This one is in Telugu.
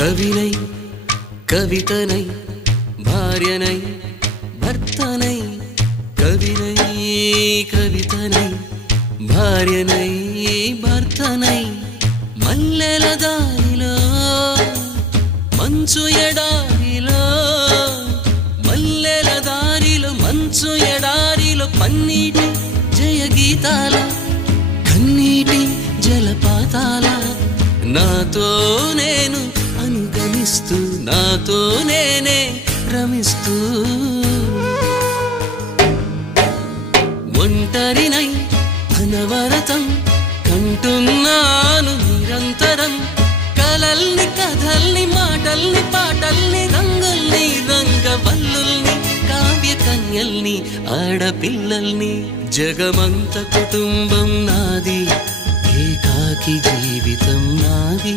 కవినై కవితనై భార్యనై భర్తనై కవినై కవితనై భార్యనై భర్తనై మల్లెల దారిలో మంచు ఎడారిలో మల్లెల దారిలో మంచు ఎడారిలో పన్నీటి జయగీతాల కన్నీటి జలపాతాల నాతో నేను అనుగమిస్తూ నాతో నేనే రమిస్తూ ఒంటరినై అనవరతం కంటున్నాను నిరంతరం కలల్ని కథల్ని మాటల్ని పాటల్ని రంగుల్ని రంగవల్లుల్ని కావ్య కన్యల్ని ఆడపిల్లల్ని జగమంత కుటుంబం నాది ఏకాకి జీవితం నాది